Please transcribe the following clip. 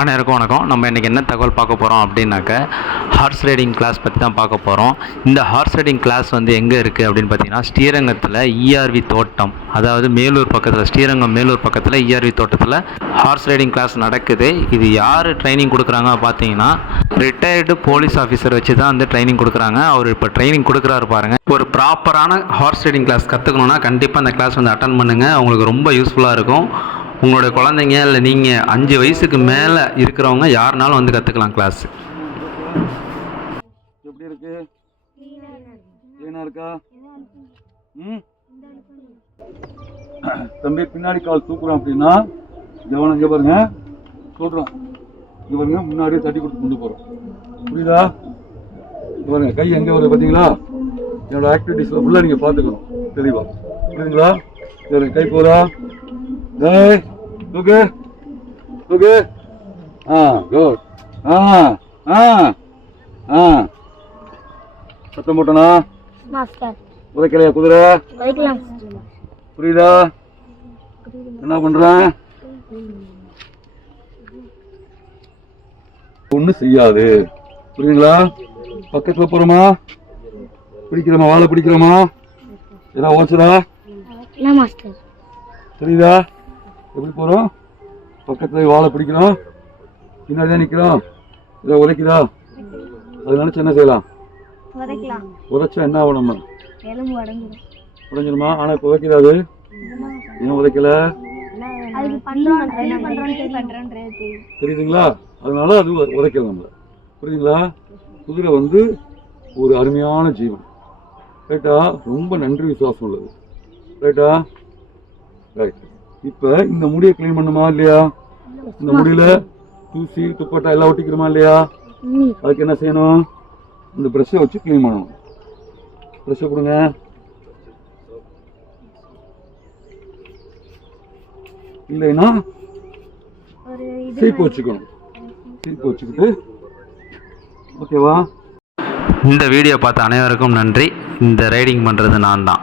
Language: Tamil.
அனைவருக்கும் வணக்கம். நம்ம இன்றைக்கி என்ன தகவல் பார்க்க போகிறோம் அப்படின்னாக்க ஹார்ஸ் ரைடிங் கிளாஸ் பற்றி தான் பார்க்க போகிறோம். இந்த ஹார்ஸ் ரைடிங் கிளாஸ் வந்து எங்கே இருக்குது அப்படின்னு பார்த்தீங்கன்னா ஸ்ரீரங்கத்தில் இஆர்வி தோட்டம், அதாவது மேலூர் பக்கத்தில், ஸ்ரீரங்கம் மேலூர் பக்கத்தில் இஆர்வி தோட்டத்தில் ஹார்ஸ் ரைடிங் கிளாஸ் நடக்குது. இது யார் ட்ரைனிங் கொடுக்குறாங்க பார்த்தீங்கன்னா ரிட்டையர்டு போலீஸ் ஆஃபீஸர் வச்சு தான் வந்து ட்ரைனிங் கொடுக்குறாங்க. அவர் இப்போ ட்ரைனிங் கொடுக்குறாரு பாருங்கள். ஒரு ப்ராப்பரான ஹார்ஸ் ரைடிங் கிளாஸ் கற்றுக்கணுன்னா கண்டிப்பாக அந்த கிளாஸ் வந்து அட்டன் பண்ணுங்கள். அவங்களுக்கு ரொம்ப யூஸ்ஃபுல்லாக இருக்கும். உங்களுடைய குழந்தைங்க இல்லை நீங்கள் 5 வயசுக்கு மேலே இருக்கிறவங்க யாருனாலும் வந்து கற்றுக்கலாம் கிளாஸ். எப்படி இருக்கு? க்ளீனாக இருக்கா? தம்பி பின்னாடி கால் தூக்குறோம் அப்படின்னா கவனம் இங்கே பாருங்க, சொல்கிறோம் இங்கே பாருங்க, முன்னாடியே தட்டி கொடுத்து கொண்டு போகிறோம். புரியுதா? இங்கே பாருங்க, கை எங்கே வருது பார்த்தீங்களா? என்னோட ஆக்டிவிட்டீஸில் ஃபுல்லாக நீங்கள் பார்த்துக்கணும் தெளிவாக. புரியுதுங்களா? சரி, கை போகிறா, தூக்கு தூக்கு. குட். சத்தம் போட்டனா உதைக்கலையா குதிரை? புரியுதா? என்ன பண்றேன்? ஒண்ணு செய்யாது. புரியுதுங்களா? பக்கத்துல போறோமா, பிடிக்கிறோமா, வாழை பிடிக்கிறோமா, ஏதாவது ஓச்சுதா? தெரியுதா? எப்படி போறோம்? பக்கத்துல வாழை பிடிக்கிறோம், பின்னாடி தான் நிக்கிறோம். இதை உதைக்குதா? அது நினைச்சு என்ன செய்யலாம்? உதைச்சா என்ன ஆகும்? நம்ம உடைஞ்சிருமா? ஆனா இப்ப உதைக்கிறாது. ஏன் உதைக்கல? தெரியுதுங்களா? அதனால அது உதைக்கல நம்மள. புரியுதுங்களா? குதிரை வந்து ஒரு அருமையான ஜீவன். ரைட்டா? ரொம்ப நன்றி விசுவாசம் உள்ளது. ரைட்டா? ரைட். இப்ப இந்த முடியை கிளீன் பண்ணுமா இல்லையா? இந்த முடியில தூசி துப்பட்டா எல்லாம் ஒட்டிக்கிறோமா இல்லையா? அதுக்கு என்ன செய்யணும்? இந்த பிரஷை வச்சு கிளீன் பண்ணணும். பிரஷை கொடுங்க. இல்லைன்னா சீப்பு வச்சுக்கணும். சீப்பு வச்சுக்கிட்டு, ஓகேவா? இந்த வீடியோ பார்த்த அனைவருக்கும் நன்றி. இந்த ரைடிங் பண்ணுறது நான் தான்.